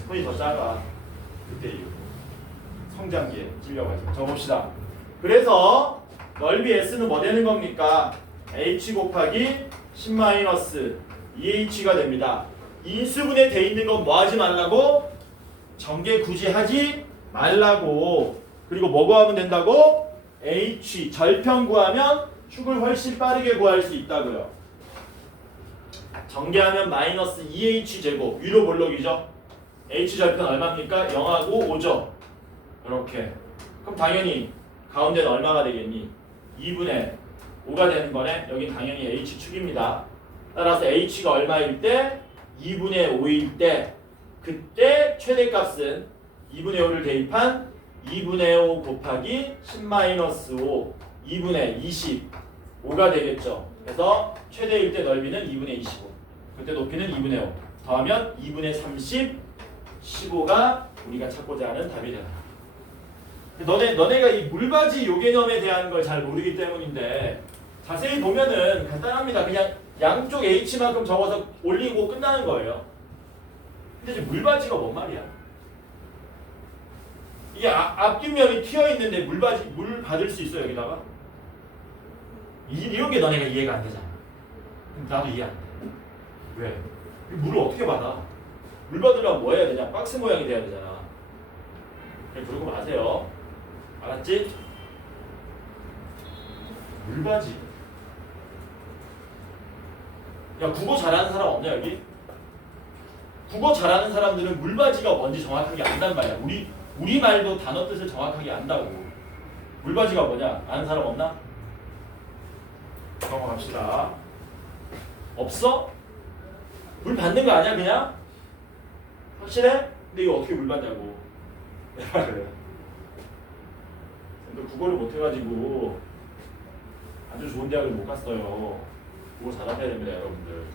손이 더 작아. 그때 이후 성장기에 찔려가지고. 적읍시다. 그래서 넓이 S는 뭐 되는 겁니까? H 곱하기 10 마이너스 2H가 됩니다. 인수분해 돼 있는 건 뭐 하지 말라고? 전개 굳이 하지 말라고. 그리고 뭐 구하면 된다고? H 절편 구하면 축을 훨씬 빠르게 구할 수 있다고요. 전개하면 마이너스 2H 제곱 위로 볼록이죠. H 절편 얼마입니까? 0하고 5죠. 이렇게. 그럼 당연히 가운데는 얼마가 되겠니? 2분의 5가 되는 거네. 여긴 당연히 H축입니다. 따라서 H가 얼마일 때? 2분의 5일 때 그때 최대값은 2분의 5를 대입한 2분의 5 곱하기 10-5 2분의 25가 되겠죠. 그래서 최대일 때 넓이는 2분의 25 그때 높이는 2분의 5 더하면 2분의 30 15가 우리가 찾고자 하는 답이 된다. 너네가 이 물바지 요 개념에 대한 걸 잘 모르기 때문인데 자세히 보면은 간단합니다. 그냥 양쪽 H만큼 적어서 올리고 끝나는 거예요. 근데 지금 물바지가 뭔 말이야? 이게 앞뒷면이 튀어 있는데 물 받을 수 있어 여기다가? 이런 게 너네가 이해가 안 되잖아. 나도 이해 안 돼. 왜? 물을 어떻게 받아? 물 받으려면 뭐 해야 되냐? 박스 모양이 돼야 되잖아. 그냥 그러고 마세요. 알았지? 물바지. 야 국어 잘하는 사람 없냐 여기? 국어 잘하는 사람들은 물바지가 뭔지 정확하게 안단 말이야. 우리 말도 단어 뜻을 정확하게 안다고. 물바지가 뭐냐? 아는 사람 없나? 넘어갑시다. 없어? 물 받는 거 아니야 그냥? 확실해? 근데 이거 어떻게 물 받냐고. 내가 그래. 근데 국어를 못해가지고 아주 좋은 대학을 못 갔어요. 국어 잘하셔야 됩니다 여러분들.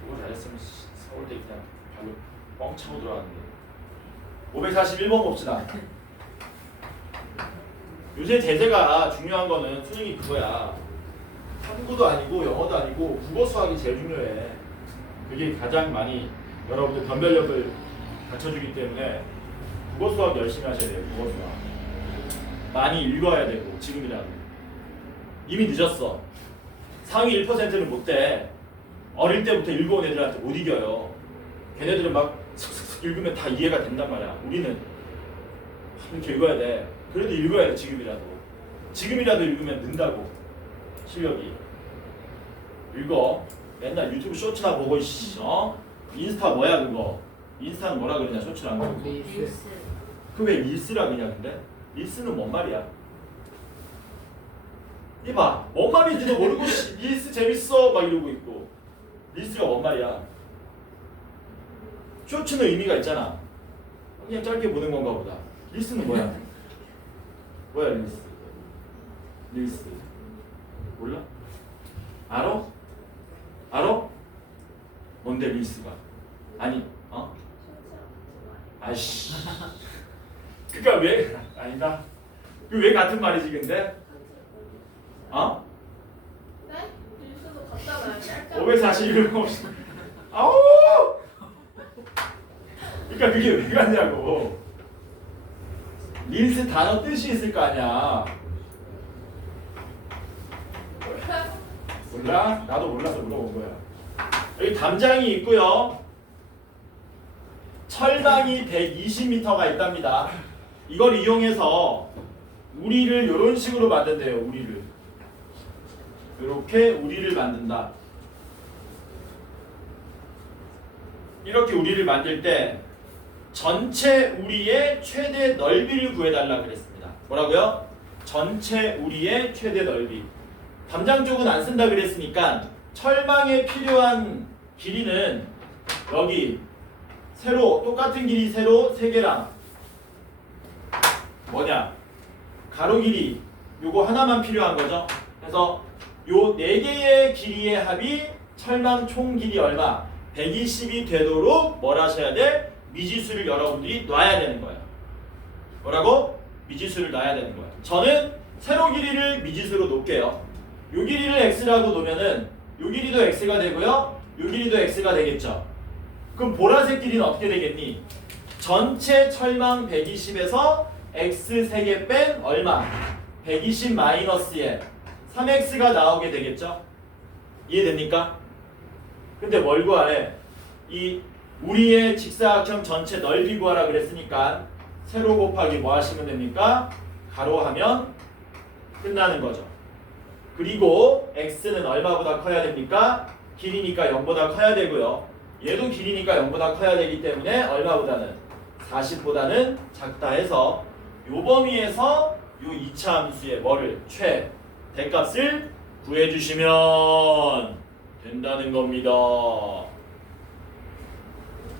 국어 잘했으면 서울대 그냥 발로 뻥 차고 들어갔는데. 541번 봅시다. 요새 대세가 중요한 거는 수능이 그거야. 한국어도 아니고 영어도 아니고 국어 수학이 제일 중요해. 그게 가장 많이 여러분들 변별력을 갖춰주기 때문에 국어 수학 열심히 하셔야 돼요. 국어 수학 많이 읽어야 되고 지금이라도. 이미 늦었어. 상위 1%는 못 돼. 어릴 때부터 읽어온 애들한테 못 이겨요. 걔네들은 막 슥슥슥 읽으면 다 이해가 된단 말이야. 우리는 이렇게 읽어야 돼. 그래도 읽어야 돼. 지금이라도 읽으면 는다고. 실력이. 읽어. 맨날 유튜브 쇼츠나 보고 인스타 뭐야 그거. 인스타는 뭐라 그러냐 쇼츠란 거. 리스. 릴스. 그 왜 릴스라 그러냐 근데? 릴스는 뭔 말이야? 이봐, 뭔 말인지도 모르고 릴스 재밌어 막 이러고 있고. 릴스가 뭔 말이야? 쇼츠는 의미가 있잖아. 그냥 짧게 보는 건가 보다. 릴스는 뭐야? 뭐야 릴스? 릴스 몰라? 알아? 알아? 뭔데 릴스가? 아니, 아이씨. 그니까 왜 아니다. 그 왜 같은 말이지 근데? 어? 네? 릴스도 같잖아요. 짧게 541번 없어. 아우! 그러니까 그게 왜 같냐고. 릴스 단어 뜻이 있을 거 아니야. 몰라? 나도 몰라서 물어본 거야. 여기 담장이 있고요. 철망이 120m가 있답니다. 이걸 이용해서 우리를 이런 식으로 만든대요. 우리를 이렇게 우리를 만든다. 이렇게 우리를 만들 때 전체 우리의 최대 넓이를 구해달라 그랬습니다. 뭐라고요? 전체 우리의 최대 넓이. 담장 쪽은 안 쓴다 그랬으니까 철망에 필요한 길이는 여기 세로 똑같은 길이 세로 3개랑 뭐냐? 가로 길이 요거 하나만 필요한 거죠. 그래서 요 4개의 길이의 합이 철망 총 길이 얼마? 120이 되도록 뭘 하셔야 돼? 미지수를 여러분들이 놔야 되는 거예요. 뭐라고? 미지수를 놔야 되는 거예요. 저는 세로 길이를 미지수로 놓을게요. 요 길이를 x라고 놓으면은 요 길이도 x가 되고요. 요 길이도 x가 되겠죠. 그럼 보라색 길이는 어떻게 되겠니? 전체 철망 120에서 x 3개 뺀 얼마? 120 마이너스에 3x가 나오게 되겠죠? 이해됩니까? 근데 뭘 구하래? 이 우리의 직사각형 전체 넓이 구하라 그랬으니까 세로 곱하기 뭐 하시면 됩니까? 가로 하면 끝나는 거죠. 그리고 x는 얼마보다 커야 됩니까? 길이니까 0보다 커야 되고요. 얘도 길이니까 0보다 커야 되기 때문에 얼마보다는 40보다는 작다 해서 요 범위에서 요 2차 함수의 뭐를 최대값을 구해주시면 된다는 겁니다.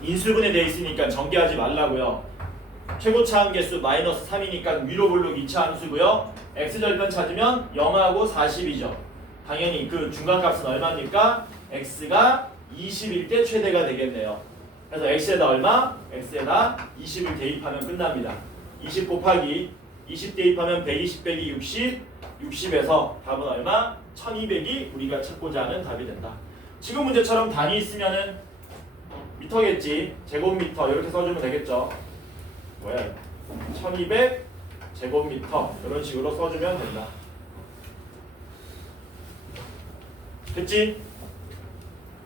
인수분해 돼 있으니까 전개하지 말라고요. 최고차 함계수 마이너스 3이니까 위로 볼록 2차 함수고요. x절편 찾으면 0하고 40이죠. 당연히 그 중간값은 얼마입니까? x가 20일 때 최대가 되겠네요. 그래서 x에다 얼마? x에다 20을 대입하면 끝납니다. 20 곱하기 20 대입하면 120 빼기 60, 60에서 답은 얼마? 1200이 우리가 찾고자 하는 답이 된다. 지금 문제처럼 단위 있으면은 미터겠지. 제곱미터 이렇게 써주면 되겠죠. 뭐야? 1200 제곱미터 이런 식으로 써주면 된다. 됐지?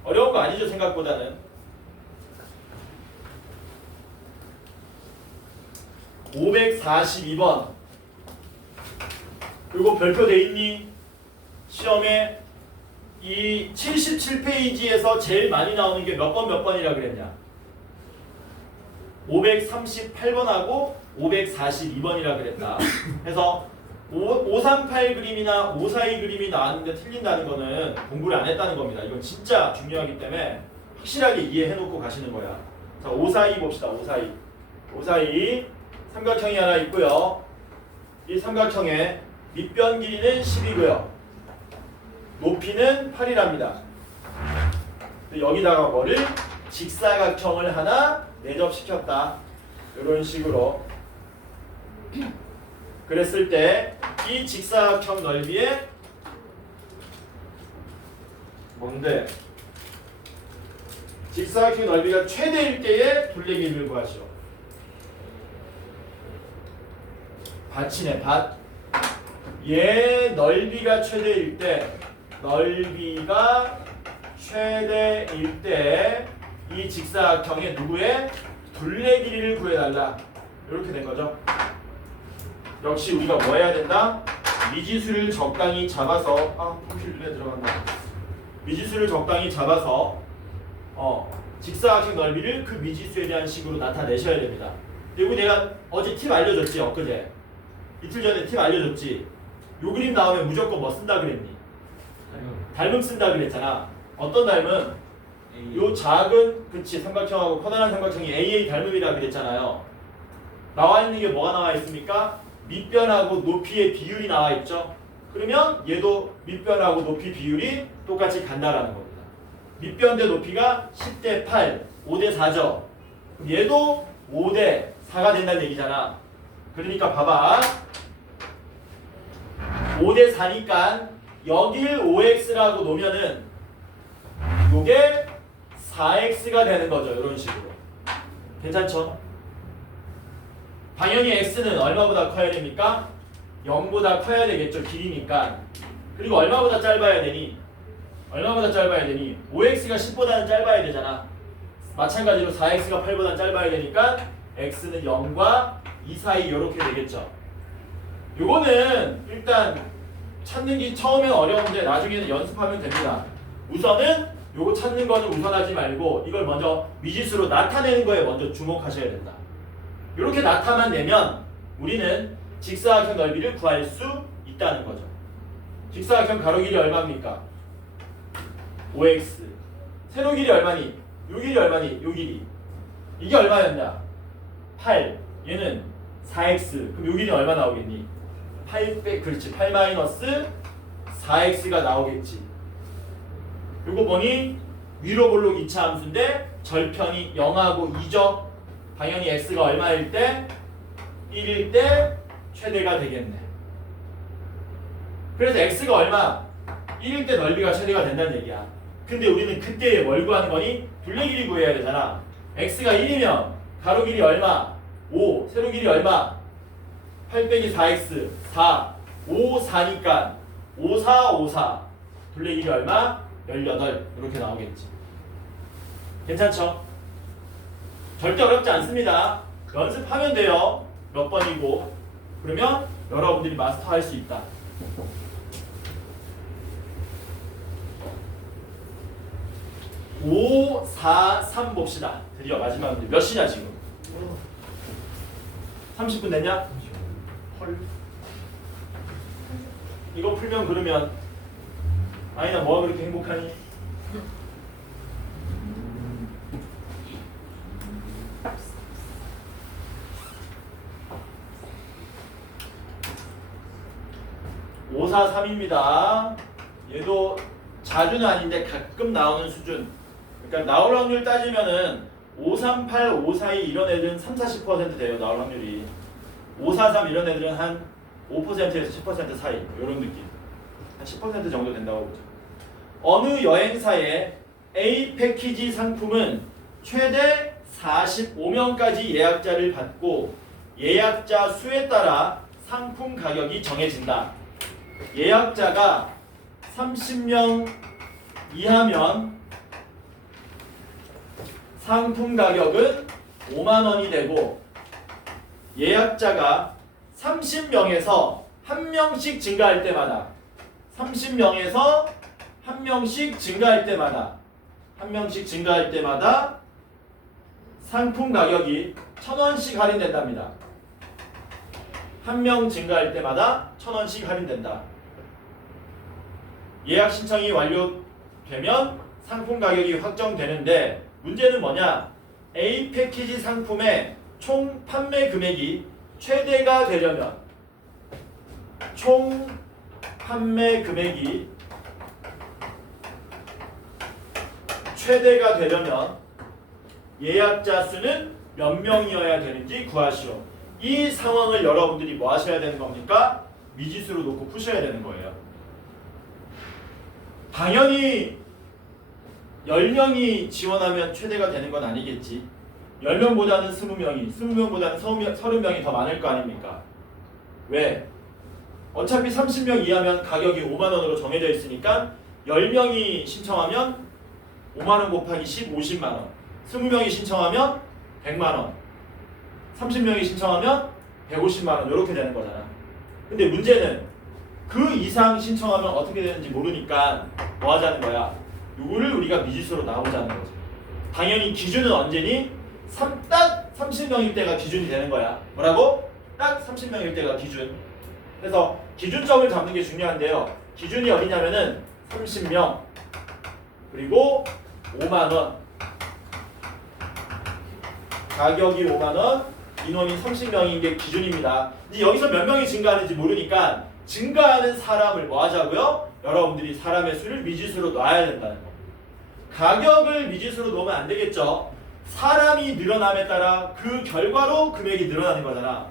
어려운 거 아니죠 생각보다는. 542번. 그리고 별표 돼 있니? 시험에 이 77페이지에서 제일 많이 나오는 게 몇 번 몇 번이라 그랬냐? 538번하고 542번이라 그랬다. 그래서 538 그림이나 542 그림이 나왔는데 틀린다는 거는 공부를 안 했다는 겁니다. 이건 진짜 중요하기 때문에 확실하게 이해해 놓고 가시는 거야. 자, 542 봅시다. 542. 542 삼각형이 하나 있고요. 이 삼각형의 밑변 길이는 10이고요. 높이는 8이랍니다. 여기다가 뭐를? 직사각형을 하나 내접시켰다. 이런 식으로. 그랬을 때 이 직사각형 넓이에 뭔데? 직사각형 넓이가 최대일 때의 둘레길이를 구하시오. 밭이네, 밭. 얘 넓이가 최대일 때, 넓이가 최대일 때 이 직사각형의 누구의 둘레 길이를 구해달라. 이렇게 된 거죠. 역시 우리가 뭐 해야 된다? 미지수를 적당히 잡아서 통실눈에 들어간다. 미지수를 적당히 잡아서 직사각형 넓이를 그 미지수에 대한 식으로 나타내셔야 됩니다. 그리고 내가 어제 팁 알려줬지, 엊그제. 이틀 전에 팁 알려줬지. 요 그림 나오면 무조건 뭐 쓴다 그랬니? 닮음 쓴다 그랬잖아. 어떤 닮음? 요 작은 그치 삼각형하고 커다란 삼각형이 AA 닮음이라 그랬잖아요. 나와 있는 게 뭐가 나와 있습니까? 밑변하고 높이의 비율이 나와 있죠. 그러면 얘도 밑변하고 높이 비율이 똑같이 간다라는 겁니다. 밑변 대 높이가 10대 8, 5대 4죠. 그럼 얘도 5대 4가 된다는 얘기잖아. 그러니까 봐봐. 5대 4니까 여길 5x라고 놓으면은 요게 4x가 되는 거죠. 이런 식으로. 괜찮죠? 당연히 x는 얼마보다 커야 됩니까? 0보다 커야 되겠죠. 길이니까. 그리고 얼마보다 짧아야 되니? 얼마보다 짧아야 되니? 5x가 10보다는 짧아야 되잖아. 마찬가지로 4x가 8보다 짧아야 되니까 x는 0과 2 사이 이렇게 되겠죠. 요거는 일단 찾는 게 처음엔 어려운데 나중에는 연습하면 됩니다. 우선은 요거 찾는 거는 우선하지 말고 이걸 먼저 미지수로 나타내는 거에 먼저 주목하셔야 된다. 이렇게 나타만 내면 우리는 직사각형 넓이를 구할 수 있다는 거죠. 직사각형 가로 길이 얼마입니까? 5x. 세로 길이 얼마니? 요 길이 얼마니? 요 길이. 이게 얼마였냐? 8. 얘는 4x. 그럼 요 길이 얼마 나오겠니? 8 그렇지. 8 마이너스 4x가 나오겠지. 요거 뭐니? 위로 볼록 2차 함수인데 절편이 0하고 2죠. 당연히 x가 얼마일 때? 1일 때 최대가 되겠네. 그래서 x가 얼마? 1일 때 넓이가 최대가 된다는 얘기야. 근데 우리는 그때 뭘 구하는 거니? 둘레 길이 구해야 되잖아. x가 1이면 가로 길이 얼마? 5. 세로 길이 얼마? 8 빼기 4x 4. 5, 4니까 5, 4, 5, 4. 둘레 길이 얼마? 18. 이렇게 나오겠지. 괜찮죠? 절대 어렵지 않습니다. 연습하면 돼요. 몇 번이고. 그러면 여러분들이 마스터할 수 있다. 5, 4, 3 봅시다. 드디어 마지막 문제. 몇 시냐 지금? 30분 됐냐? 헐. 이거 풀면 그러면 아니나 뭐가 그렇게 행복하니? (543입니다) 얘도 자주는 아닌데 가끔 나오는 수준. 그러니까 나올 확률 따지면은 538, 542 이런 애들은 3, 40% 돼요. 나올 확률이. 543 이런 애들은 한 5%에서 10% 사이 이런 느낌. 한 10% 정도 된다고 보죠. 어느 여행사의 A 패키지 상품은 최대 45명까지 예약자를 받고 예약자 수에 따라 상품 가격이 정해진다. 예약자가 30명 이하면 상품 가격은 5만 원이 되고 예약자가 30명에서 1명씩 증가할 때마다 30명에서 1명씩 증가할 때마다 1명씩 증가할 때마다 상품 가격이 1,000원씩 할인된답니다. 1명 증가할 때마다 1,000원씩 할인된다. 예약 신청이 완료되면 상품 가격이 확정되는데 문제는 뭐냐? A 패키지 상품의 총 판매 금액이 최대가 되려면 총 판매 금액이 최대가 되려면 예약자 수는 몇 명이어야 되는지 구하시오. 이 상황을 여러분들이 뭐 하셔야 되는 겁니까? 미지수로 놓고 푸셔야 되는 거예요. 당연히 10명이 지원하면 최대가 되는 건 아니겠지. 10명보다는 20명이, 20명보다는 30명이 더 많을 거 아닙니까? 왜? 어차피 30명 이하면 가격이 5만 원으로 정해져 있으니까 10명이 신청하면 5만 원 곱하기 10, 50만 원. 20명이 신청하면 100만 원. 30명이 신청하면 150만 원. 이렇게 되는 거잖아. 근데 문제는 그 이상 신청하면 어떻게 되는지 모르니까 뭐 하자는 거야? 이거를 우리가 미지수로 나오자는 거지. 당연히 기준은 언제니? 딱 30명일 때가 기준이 되는 거야. 뭐라고? 딱 30명일 때가 기준. 그래서 기준점을 잡는 게 중요한데요. 기준이 어디냐면은 30명 그리고 5만 원. 가격이 5만 원, 인원이 30명인 게 기준입니다. 이제 여기서 몇 명이 증가하는지 모르니까 증가하는 사람을 뭐 하자고요? 여러분들이 사람의 수를 미지수로 놔야 된다는 거. 가격을 미지수로 놓으면 안 되겠죠. 사람이 늘어남에 따라 그 결과로 금액이 늘어나는 거잖아.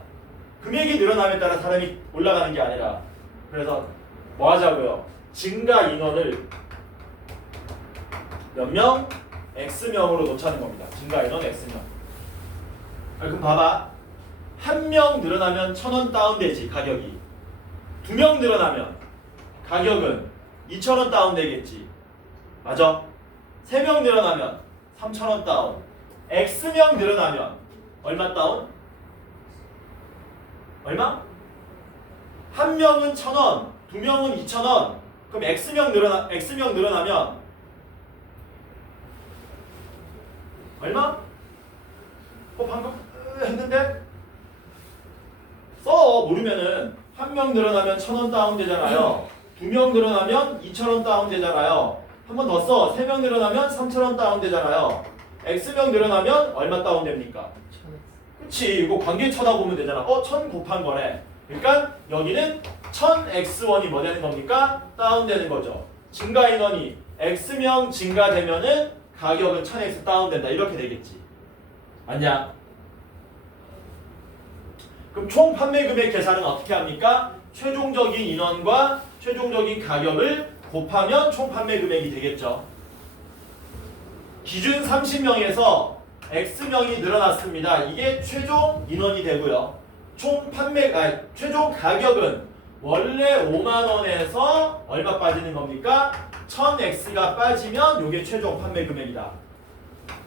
금액이 늘어남에 따라 사람이 올라가는 게 아니라. 그래서 뭐 하자고요? 증가 인원을 몇 명? X명으로 놓자는 겁니다. 증가 인원 X명. 그럼 봐봐. 한 명 늘어나면 1,000원 다운되지 가격이. 2명 늘어나면 가격은 2,000원 다운되겠지. 맞아? 3명 늘어나면 3,000원 다운. X명 늘어나면 얼마 다운? 얼마? 한 명은 1,000원, 2명은 2,000원. 그럼 X명 늘어나면 얼마? 방금 했는데? 모르면은 한 명 늘어나면 1,000원 다운되잖아요. 2명 늘어나면 2,000원 다운되잖아요. 한 번 더 써. 3명 늘어나면 3,000원 다운되잖아요. X명 늘어나면 얼마 다운됩니까? 그치. 이거 관계 쳐다보면 되잖아. 1,000 곱한 거네. 그러니까 여기는 1,000X1이 뭐 되는 겁니까? 다운되는 거죠. 증가 인원이 X명 증가되면은 가격은 1,000X 다운된다. 이렇게 되겠지. 맞냐? 그럼 총 판매 금액 계산은 어떻게 합니까? 최종적인 인원과 최종적인 가격을 곱하면 총 판매 금액이 되겠죠. 기준 30명에서 X명이 늘어났습니다. 이게 최종 인원이 되고요. 최종 가격은 원래 5만 원에서 얼마 빠지는 겁니까? 1,000X가 빠지면 이게 최종 판매 금액이다.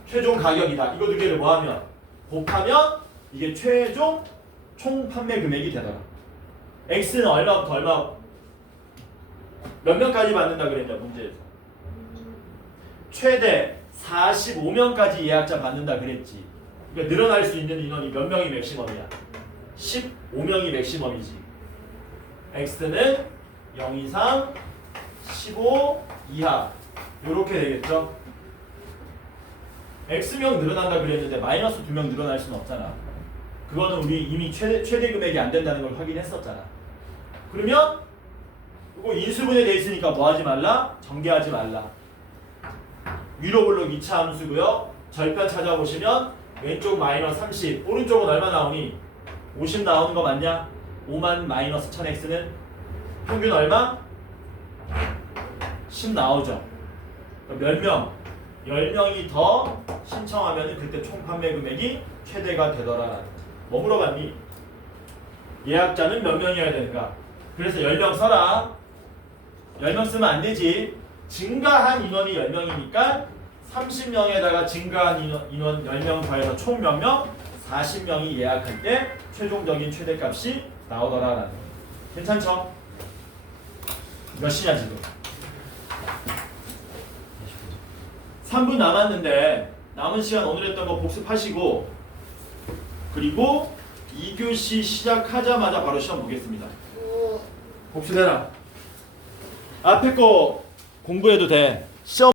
최종 가격이다. 이거 두 개를 뭐하면? 곱하면 이게 최종 총 판매 금액이 되더라. X는 얼마부터 얼마? 몇 명까지 받는다 그랬냐 문제에서? 최대 45명까지 예약자 받는다 그랬지. 그러니까 늘어날 수 있는 인원이 몇 명이 맥시멈이야? 15명이 맥시멈이지. X는 0 이상 15 이하 이렇게 되겠죠. X명 늘어난다 그랬는데 마이너스 2명 늘어날 수는 없잖아. 그거는 우리 이미 최대 금액이 안 된다는 걸 확인했었잖아. 그러면 이거 인수분해 돼 있으니까 뭐 하지 말라? 전개하지 말라. 위로 블록 2차 함수고요. 절편 찾아보시면 왼쪽 마이너스 30, 오른쪽은 얼마 나오니? 50 나오는 거 맞냐? 5만 마이너스 1000X는 평균 얼마? 10 나오죠. 몇 명? 10명이 더 신청하면 그때 총 판매 금액이 최대가 되더라. 뭐 물어봤니? 예약자는 몇 명이어야 되는가? 그래서 10명 써라. 10명 쓰면 안 되지. 증가한 인원이 10명이니까 30명에다가 증가한 인원 10명 더해서 총 몇 명? 40명이 예약할 때 최종적인 최대값이 나오더라라는 거. 괜찮죠? 몇 시냐 지금? 3분 남았는데 남은 시간 오늘 했던 거 복습하시고 그리고 2교시 시작하자마자 바로 시험 보겠습니다. 복습해라. 앞에 거 공부해도 돼. 시험